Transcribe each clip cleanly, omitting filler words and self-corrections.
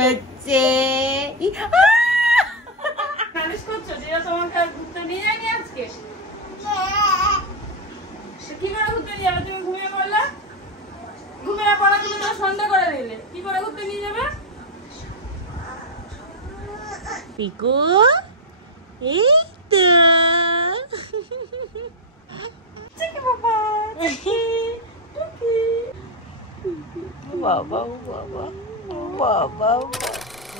হচ্ছে? ঘুরতে নিয়ে যায়নি আজকে? কি করে ঘুরতে নিয়ে যাবে? তুমি ঘুমিয়ে পড়লে, ঘুমিয়ে পড়া তুমি তো সন্ধ্যা করে দিলে, কি করে ঘুরতে নিয়ে যাবে? পিকু এই তো বাবা বাবা বাবা।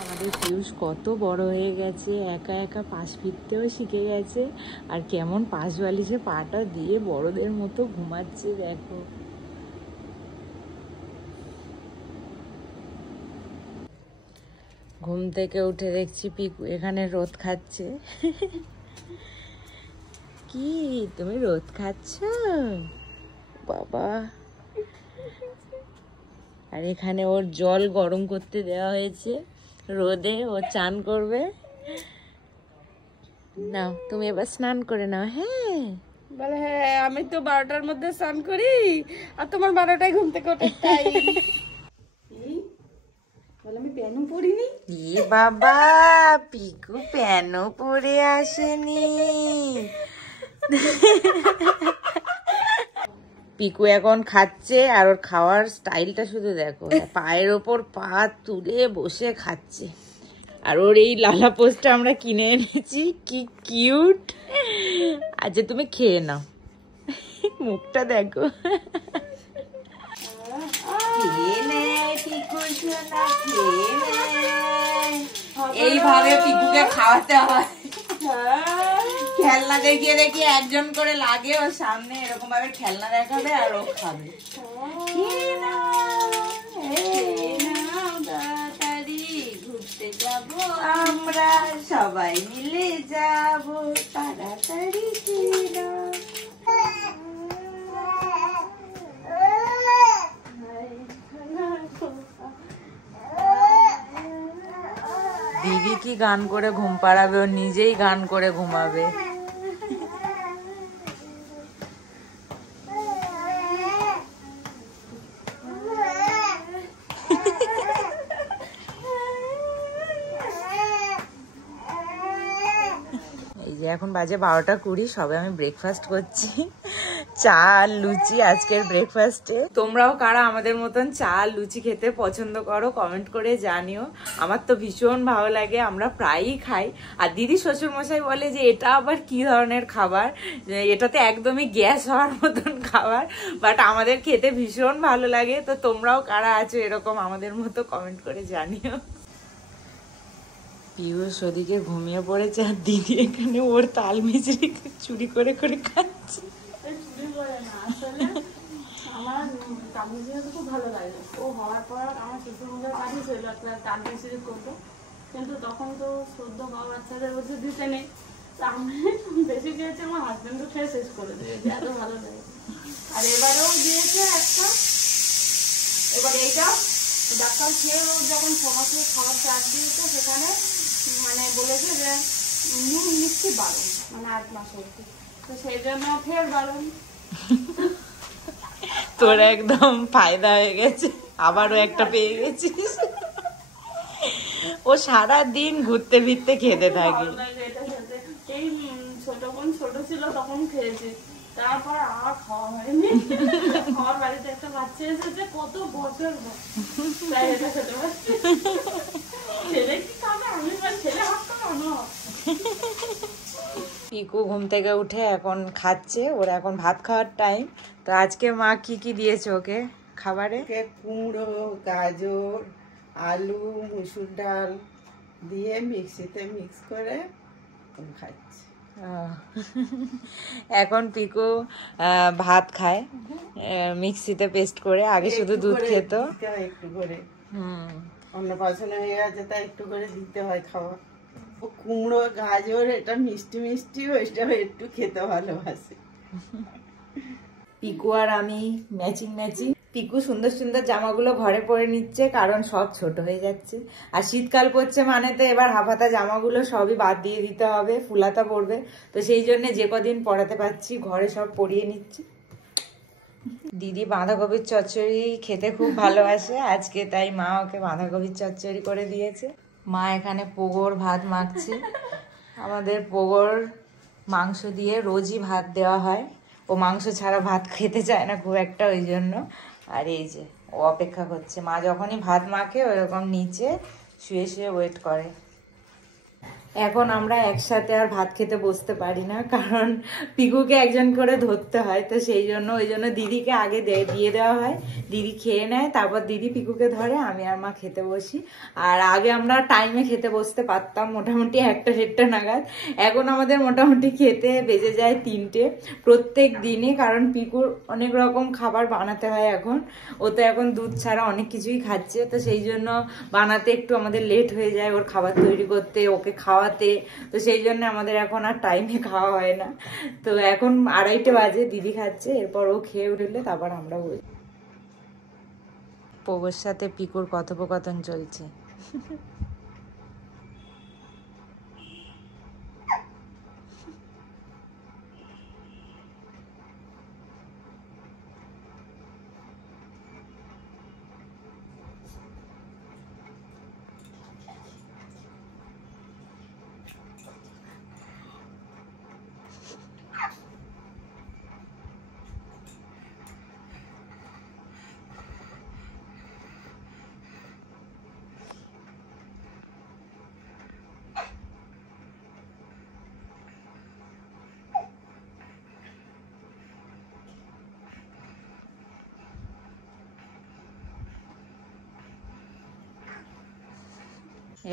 আমাদের পিয়ুষ কত বড় হয়ে গেছে, একা একা পাশ ফিরতেও শিখে গেছে, আর কেমন পাশ বালিশে পাটা দিয়ে বড়দের মতো ঘুমাচ্ছে দেখো। ঘুম থেকে উঠে দেখছি পিকু এখানে রোদ খাচ্ছে। কি তুমি রোদ খাচ্ছ বাবা? আর এখানে ওর জল গরম করতে দেওয়া হয়েছে, রোদে ও চান করবে। নাও তুমি এবার স্নান করে নাও। হ্যাঁ বলে হ্যাঁ, আমি তো 12টার মধ্যে স্নান করি, আর তোমার 12টায় ঘুম থেকে ওঠার টাইম। আমি প্যানও পরিনি। ই বাবা, পিকু প্যানও পরে আসেনি। পিকু এখন খাচ্ছে, আর ওর খাওয়ার স্টাইলটা শুধু দেখো, পায়ের ওপর পা তুলে বসে খাচ্ছে। আর ওর এই লালা পোস্টটা আমরা কিনে এনেছি, কি কিউট। আচ্ছা তুমি খেয়ে নাও, মুখটা দেখো। এইভাবে পিকুকে খাওয়াতে হয়। খেলনা দেখিয়ে দেখিয়ে একজন করে লাগে ওর সামনে, এরকম ভাবে খেলনা দেখাবে আর ও খাবে। ঘুরতে যাব আমরা, সবাই মিলে যাব, তাড়াতাড়ি দিদি কি গান করে ঘুম পাড়াবে, ও নিজেই গান করে ঘুমাবে। এই যে এখন বাজে 12:20, সবে আমি ব্রেকফাস্ট করছি, চা আর লুচি আজকের ব্রেকফাস্টে। তোমরাও কারা আমাদের মতন চা আর লুচি খেতে পছন্দ করো কমেন্ট করে জানিও। আমার তো ভীষণ ভালো লাগে, আমরা প্রায়ই খাই। আর দিদি শ্বশুর মশাই বলে যে এটা আবার কি ধরনের খাবার, এটাতে একদমই গ্যাস হওয়ার মতন খাবার, বাট আমাদের খেতে ভীষণ ভালো লাগে। তো তোমরাও কারা আছো এরকম আমাদের মতো কমেন্ট করে জানিও। পিয়ুষ ওদিকে ঘুমিয়ে পড়েছে, আর দিদি এখানে ওর তাল মিছরি চুরি করে করে খাচ্ছে। আমার তালমিছরি খুব ভালো লাগে। ও হওয়ার পর আমার শ্বশুরমশাই পাঠিয়েছিল একটা তালমিছরি করবো, কিন্তু তখন তো সদ্য বাবা বাচ্চাদের বলছে দিতে নেই। আমি বেশি দিয়েছে, আমার হাজবেন্ডও খেয়ে শেষ করে দিয়েছে, এত ভালো লাগে। আর এবারেও দিয়েছে একটা, এবার এইটা ডাক্তার খেয়ে যখন সমাজে খাবার চাট দিয়েছে, সেখানে মানে বলেছে যে নুন মিষ্টি বারণ, মানে 8 মাস হচ্ছে, তো সেই জন্য ফের বারণ। তোর একদম ফায়দা হয়ে গেছে, আবারও একটা পেয়ে গেছিস। ও সারা দিন ঘুরতে ফিরতে খেতে থাকে। এই ছোট বোন ছোট ছিল তখন খেয়েছি, তারপর আর খাওয়া হয়নি। আমার বাড়িতে একটা বাচ্চা এসেছে, কত বছর তাই এটা খেতে পারছি। ছেলে কি খাবে, আমি ছেলে হাত খাবো। পিকু ঘুম থেকে উঠে এখন খাচ্ছে, ওর এখন ভাত খাওয়ার টাইম। তো আজকে মা কি কি দিয়েছে ওকে খাবারে? কুমড়ো, গাজর, আলু, মুসুর ডাল দিয়ে মিক্সিতে মিক্স করে খাচ্ছি। এখন পিকু ভাত খায় মিক্সিতে পেস্ট করে, আগে শুধু দুধ খেত। একটু করে অন্নপ্রাশন হয়ে গেছে, তাই একটু করে দিতে হয় খাওয়া। কুমড়ো, গাজর এটা মিষ্টি মিষ্টি, ওইটা একটু খেতে ভালোবাসে। পিকু আর আমি ম্যাচিং ম্যাচিং। পিকু সুন্দর সুন্দর জামাগুলো ঘরে পরে নিচ্ছে, কারণ সব ছোট হয়ে যাচ্ছে। আর শীতকাল পড়ছে মানে তো এবার হাফাতা জামাগুলো সবই বাদ দিয়ে দিতে হবে, ফুলাতা পড়বে। তো সেই জন্য যে কদিন পরাতে পারছি ঘরে সব পরিয়ে নিচ্ছি। দিদি বাঁধাকপির চচ্চড়ি খেতে খুব ভালোবাসে, আজকে তাই মা ওকে বাঁধাকপির চচ্চড়ি করে দিয়েছে। মা এখানে পোগোর ভাত মাখছে। আমাদের পোগোর মাংস দিয়ে রোজই ভাত দেওয়া হয়, ও মাংস ছাড়া ভাত খেতে চায় না খুব একটা, ওই জন্য। আর এই যে ও অপেক্ষা করছে, মা যখনই ভাত মাখে ওরকম নিচে শুয়ে শুয়ে ওয়েট করে। এখন আমরা একসাথে আর ভাত খেতে বসতে পারি না, কারণ পিকুকে একজন করে ধরতে হয়, তো সেই জন্য ওই জন্য দিদিকে আগে দিয়ে দেওয়া হয়, দিদি খেয়ে নেয়, তারপর দিদি পিকুকে ধরে, আমি আর মা খেতে বসি। আর আগে আমরা টাইমে খেতে বসতে পারতাম মোটামুটি 1টা নাগাদ, এখন আমাদের মোটামুটি খেতে বেজে যায় 3টে প্রত্যেক দিনই, কারণ পিকুর অনেক রকম খাবার বানাতে হয় এখন, ও তো এখন দুধ ছাড়া অনেক কিছুই খাচ্ছে, তো সেই জন্য বানাতে একটু আমাদের লেট হয়ে যায়, ওর খাবার তৈরি করতে, ওকে খাওয়াতে, তো সেই জন্য আমাদের এখন আর টাইমে খাওয়া হয় না। তো এখন 2:30 বাজে, দিদি খাচ্ছে, এরপর ও খেয়ে উঠলে তারপর আমরা বলি। পোগোর সাথে পিকুর কথোপকথন চলছে।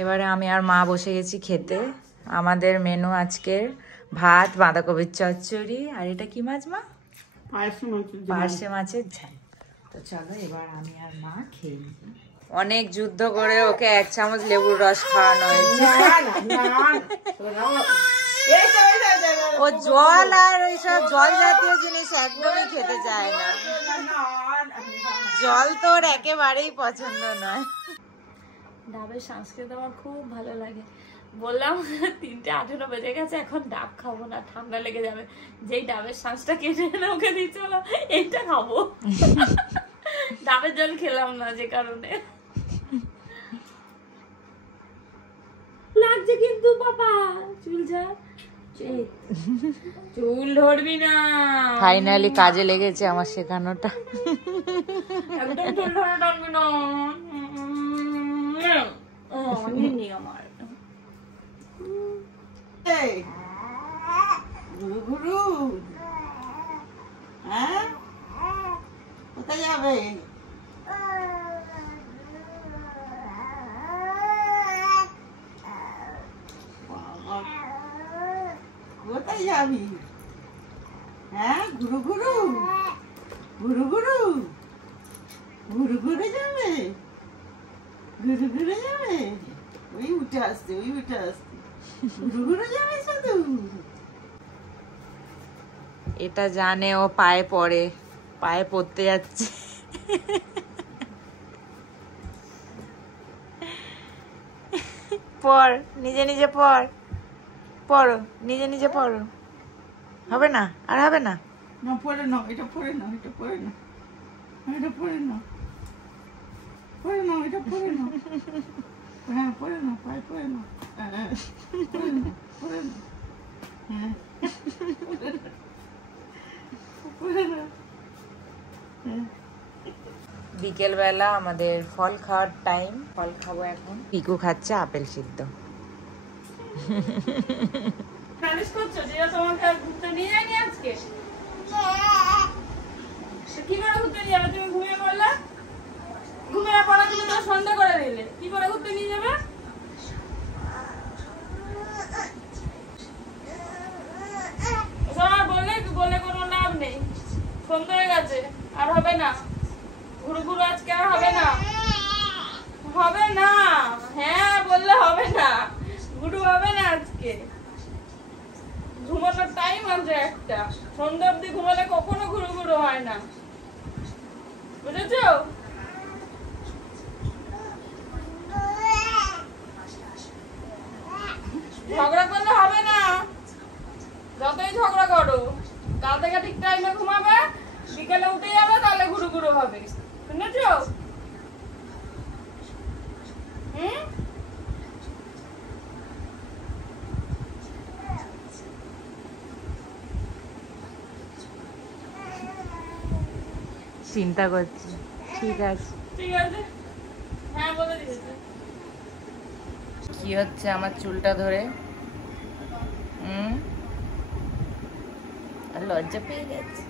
এবারে আমি আর মা বসে গেছি খেতে। আমাদের মেনু আজকের ভাত, বাঁধাকপির চচ্চড়ি, আর এটা কি মাছ মা? পার্শে মাছের ঝাল। তো চলো এবার আমি আর মা খেয়ে নিই। অনেক যুদ্ধ করে ওকে 1 চামচ লেবুর রস খাওয়ানো হয়েছে। ও জল আর ওইসব জল জাতীয় জিনিস একদমই খেতে চায় না, জল তো ওর একেবারেই পছন্দ নয়। ডাবের শাঁস খেতে আমার খুব ভালো লাগে। বললাম 3:18 বেজে গেছে, এখন ডাব খাবো না, ঠান্ডা লেগে যাবে। যেই ডাবের শাঁসটা কেটে এনে ওকে দিচ্ছে, বললাম এইটা খাবো। ডাবের জল খেলাম না, যে কারণে লাগছে কিন্তু বাবা। চুল ঝাড়, চুল ধরবি না। ফাইনালি কাজে লেগেছে আমার শেখানোটা। একদম চুল ধরে টানবি না। আমার গুরু হ্যাঁ, কোথায় যাবে? কোথায় যাবি? হ্যাঁ, গুরু গুরু গুরু গুরু গুরু গুরু যাবে, গুরু গুরু যাবে। ওই উঠে আসছে, ওই উঠে আসছে, গুরু গুরু যাবে শুধু। এটা জানে ও পায়ে পড়ে, পায়ে পড়তে যাচ্ছে। পড়, নিজে নিজে পড়, পড়ো, নিজে নিজে পড়ো। হবে না, আর হবে না। না, পড়ে নাও, এটা পড়ে নাও, এটা পড়ে নাও, এটা পড়ে নাও, পড়ে নাও, এটা পড়ে নাও। হ্যাঁ, পড়ে নাও, পায়ে পড়ে নাও, হ্যাঁ, পড়ে নাও, পড়ে নাও, হ্যাঁ, পড়ে নাও, হ্যাঁ। বিকেল বেলা আমাদের ফল খাওয়ার টাইম, ফল খাবো এখন। পিকু খাচ্ছে আপেল সিদ্ধ। নালিশ করছো যে তোমাকে আর ঘুরতে নিয়ে যায়নি আজকে? কি করে ঘুরতে নিয়ে যাবে? তুমি ঘুমিয়ে পড়লে, ঘুমিয়ে পড়া তুমি তো সন্ধ্যা করে দিলে, কি করে ঘুরতে নিয়ে যাবে? বলে কোনো লাভ নেই, সন্ধ্যা হয়ে গেছে, আর হবে না ঘুরু ঘুরু, আজকে আর হবে না, হবে না। হ্যাঁ বললে হবে না, ঘুরু হবে না আজকে। ঘুমানোর টাইম আছে একটা, সন্ধ্যা অব্দি ঘুমালে কখনো ঘুরু ঘুরু হয় না, বুঝেছো? ঝগড়া করলে হবে না, যতই ঝগড়া করো, কাল থেকে ঠিক টাইমে ঘুমাবে, বিকালে উঠে যাবে তাহলে ঘুরু ঘুরু হবে, শুনেছ? চিন্তা করছি। ঠিক আছে, ঠিক আছে, হ্যাঁ বলে দিয়েছে। কি হচ্ছে আমার চুলটা ধরে? লজ্জা পেয়ে গেছে।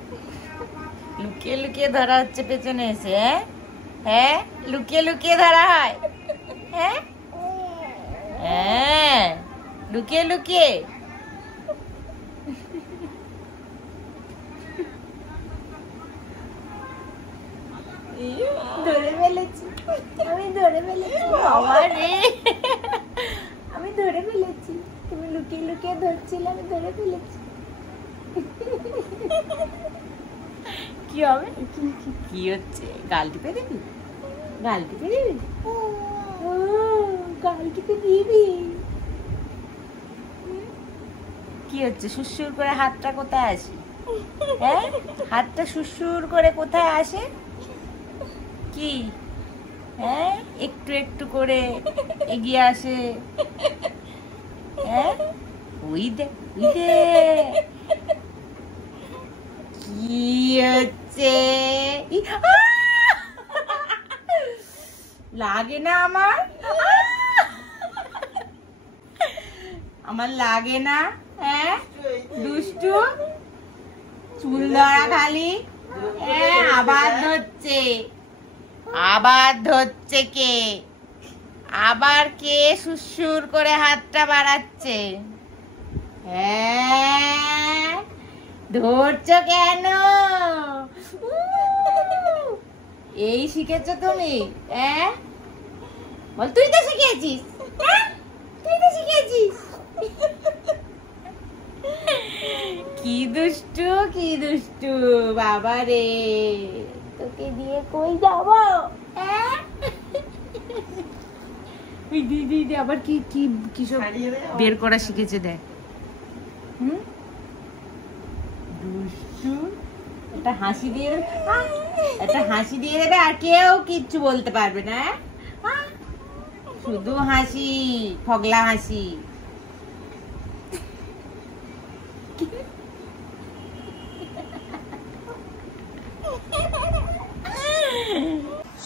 লুকিয়ে লুকিয়ে ধরা হচ্ছে পেছনে এসে। হ্যাঁ হ্যাঁ, লুকিয়ে লুকিয়ে ধরা হয়। হ্যাঁ হ্যাঁ, লুকিয়ে লুকিয়ে। ধরে ফেলেছি, আমি ধরে ফেলেছি। বাবা রে, আমি ধরে ফেলেছি। তুমি লুকিয়ে লুকিয়ে ধরছিলে, আমি ধরে ফেলেছি। কি হবে? কি হচ্ছে? গাল টিপে দিবি? গাল টিপে দিবি? গাল টিপে দিবি? কি হচ্ছে? সুরসুর করে হাতটা কোথায় আসে? হ্যাঁ, হাতটা সুরসুর করে কোথায় আসে? কি হ্যাঁ, একটু একটু করে এগিয়ে আসে। হ্যাঁ, ওই দে, ওই দে। কি হচ্ছে? লাগে না আমার? আমার লাগে না? হ্যাঁ, দুষ্টু চুল ধরা খালি। হ্যাঁ, আবার ধরছে, আবার ধরছে কে? আবার কে সুরসুর করে হাতটা বাড়াচ্ছে? হ্যাঁ, ধরছো কেন? এই শিখেছো তুমি? হ্যাঁ, বল, তুই তো শিখেছিস। তুই তো শিখেছিস। কি দুষ্টু, কি দুষ্টু বাবা রে, তোকে দিয়ে কই যাবো? দিদি আবার কি কি কি সব বের করা শিখেছে দেখ। দুষ্টু, একটা হাসি দিয়ে দেবে, একটা হাসি দিয়ে দেবে, আর কেউ কিচ্ছু বলতে পারবে না। শুধু হাসি, ফগলা হাসি।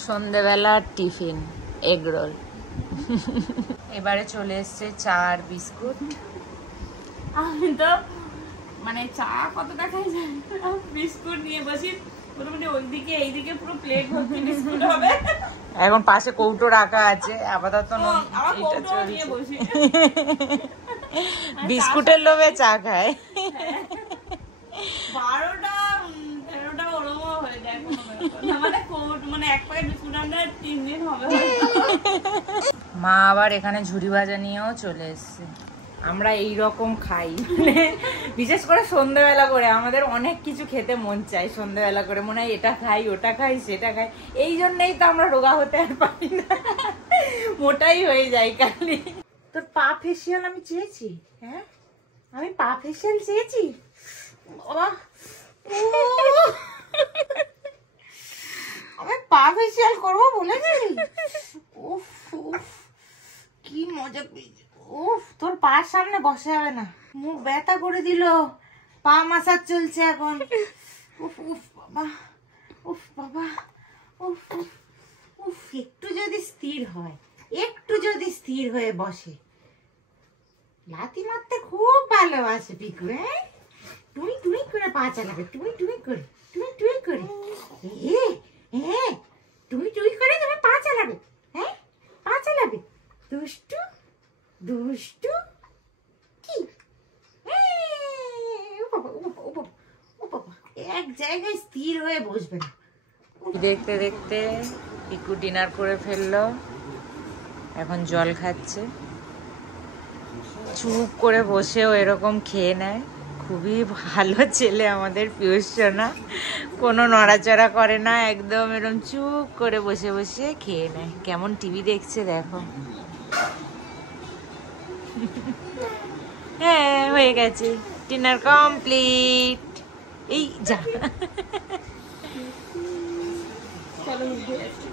সন্ধ্যেবেলার টিফিন এগ রোল। এবারে চলে এসছে চা আর বিস্কুট। আমি তো মানে চা কতটা খাই জানি না, বিস্কুট নিয়ে বসি মোটামুটি ওইদিকে এইদিকে পুরো প্লেট ভর্তি বিস্কুট হবে। এখন পাশে কৌটো রাখা আছে, আপাতত এটা চলছে। বিস্কুটের লোভে চা খায়। 12টা-13টা ওরমও হয়ে যায় মানে এক প্যাকেট বিস্কুট আমরা 3 দিন হবে। মা আবার এখানে ঝুরি ভাজা নিয়েও চলে এসছে। আমরা এই রকম খাই, বিশেষ করে সন্ধ্যেবেলা করে আমাদের অনেক কিছু খেতে মন চায়। সন্ধ্যেবেলা করে মনে হয় এটা খাই, ওটা খাই, সেটা খাই। এই জন্যই তো আমরা রোগা হতে আর পারি না, মোটাই হয়ে যাই খালি। তোর পা ফেসিয়াল আমি চেয়েছি? হ্যাঁ, আমি পা ফেসিয়াল চেয়েছি। আমি পা ফেসিয়াল করবো বলেছি। উফ উফ, কি মজা পেয়েছি। উফ, তোর পায়ের সামনে বসে যাবে না, মুখ ব্যথা করে দিল। পা মাসাজ চলছে এখন। উফ উফ বাবা, উফ বাবা, উফ উফ উফ। একটু যদি স্থির হয়, একটু যদি স্থির হয়ে বসে, লাথি মারতে খুব ভালোবাসে পিকু। হ্যাঁ, টুই টুই করে পা চালাবে, টুই টুই করে, টুই টুই করে। হ্যাঁ, টুই টুই করে তুমি পা চালাবে। হ্যাঁ, পা চালাবে। দুষ্টু দুষ্টু কি? এক জায়গায় স্থির হয়ে বসবে না। দেখতে দেখতে পিকু ডিনার করে ফেললো, এখন জল খাচ্ছে। চুপ করে বসেও এরকম খেয়ে নেয়। খুবই ভালো ছেলে আমাদের পিয়ুষনা, কোনো নড়াচড়া করে না, একদম এরকম চুপ করে বসে বসে খেয়ে নেয়। কেমন টিভি দেখছে দেখো। হ্যাঁ, হয়ে গেছে, ডিনার কমপ্লিট। এই যা, চলো উঠে আসি।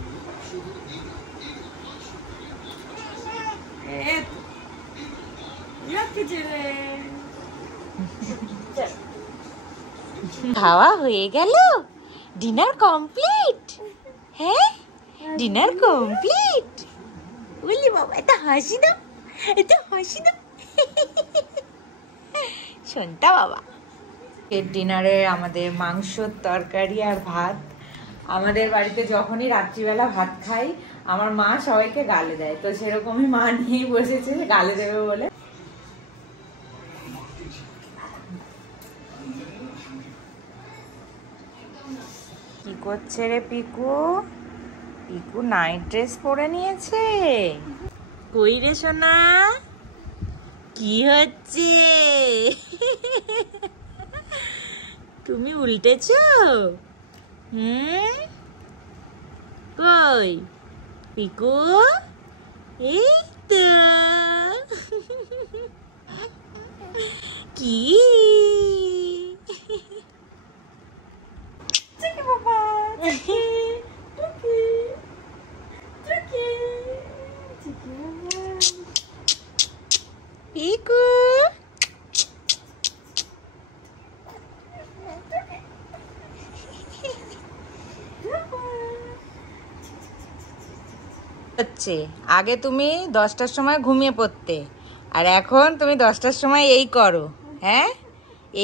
খাওয়া হয়ে গেল? Dinner complete? হ্যাঁ, ডিনার কমপ্লিট। বলি বাবা, এটা হাসি দাও, এটা হাসি দাও। শোনতা বাবা। ডিনারে আমাদের মাংসর তরকারি আর ভাত। আমাদের বাড়িতে যখনই রাত্রিবেলা ভাত খাই, আমার মা সবাইকে গালে দেয়, তো সেরকমই মা নিয়েই বসেছে গালে দেবে বলে। কি করছে রে পিকু? পিকু নাইট ড্রেস পরে নিয়েছে। কই রে সোনা, কি হচ্ছে? তুমি উল্টেছ? কই পিকু? এই তো। কি পিকু? হচ্ছে আগে তুমি 10টার সময় ঘুমিয়ে পড়তে, আর এখন তুমি 10টার সময় এই করো। হ্যাঁ,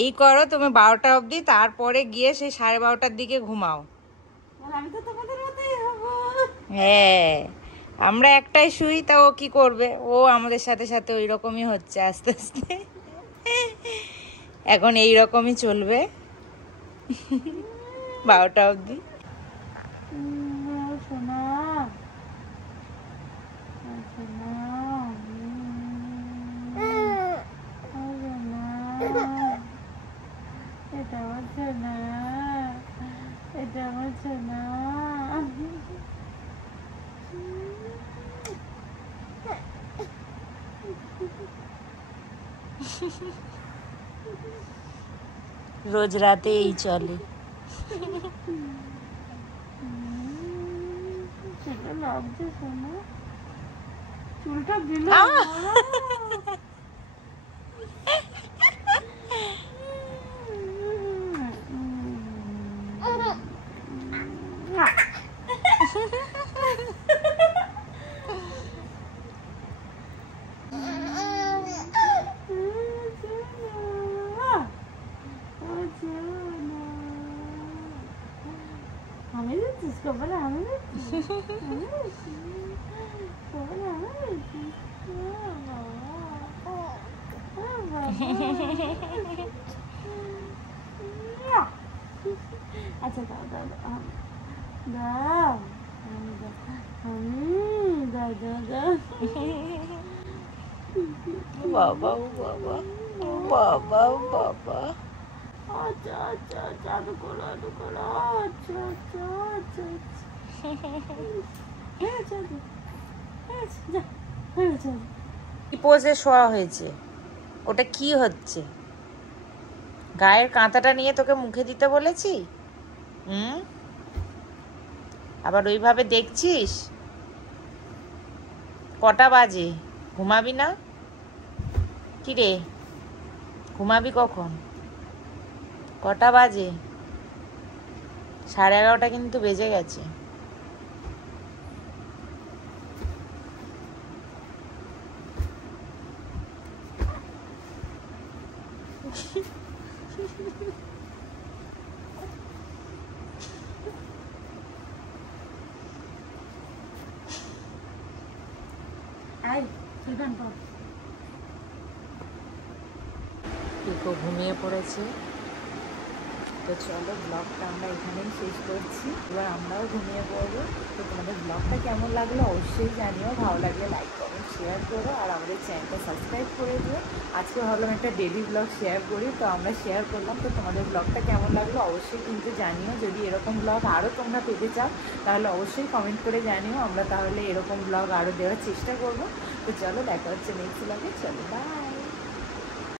এই করো তুমি 12টা অবধি, তারপরে গিয়ে সেই 12:30টার দিকে ঘুমাও। আমি তো তোমাদের মতোই হবো। হ্যাঁ, আমরা একটাই শুই, তা ও কি করবে? ও আমাদের সাথে সাথে ওই রকমই হচ্ছে আস্তে আস্তে। এখন এই রকমই চলবে 12টা অবধি। সোনা এটা আমার সোনা, এটা আমার সোনা। রোজ রাতে এই চলে। সেটা লাগছে সোনা, চুলটা দিল। আমি দিচ্ছিস কপালে, আমি দিচ্ছিস কপালে, আমি দিচ্ছিস। আচ্ছা দাও দাও দাও দাও দাও দাও দাও। বাবা ও বাবা, ও বাবা ও বাবা। আচ্ছা আচ্ছা আচ্ছা, আদু করো আদু করো। আচ্ছা আচ্ছা আচ্ছা আচ্ছা, কি পোজে শোয়া হয়েছে? ওটা কি হচ্ছে? গায়ের কাঁথাটা নিয়ে তোকে মুখে দিতে বলেছি? আবার ওইভাবে দেখছিস? কটা বাজে? ঘুমাবি না? কি রে, ঘুমাবি কখন? কটা বাজে? 11:30 কিন্তু বেজে গেছে। পিকো ঘুমিয়ে পড়েছে। তো চলো, ব্লগটা আমরা এখানেই শেষ করছি। এবার আমরাও ঘুমিয়ে পড়বো। তো তোমাদের ব্লগটা কেমন লাগলো অবশ্যই জানিও। ভালো লাগলে লাইক কমেন্ট শেয়ার করো, আর আমাদের চ্যানেলটা সাবস্ক্রাইব করে দিও। আজকে ভাবলাম একটা ডেইলি ব্লগ শেয়ার করি, তো আমরা শেয়ার করলাম। তো তোমাদের ব্লগটা কেমন লাগলো অবশ্যই কিন্তু জানিও। যদি এরকম ব্লগ আরও তোমরা পেতে চাও তাহলে অবশ্যই কমেন্ট করে জানিও। আমরা তাহলে এরকম ব্লগ আরও দেওয়ার চেষ্টা করবো। তো চলো, দেখা হচ্ছে নেক্সট ব্লগে। চলো, বাই।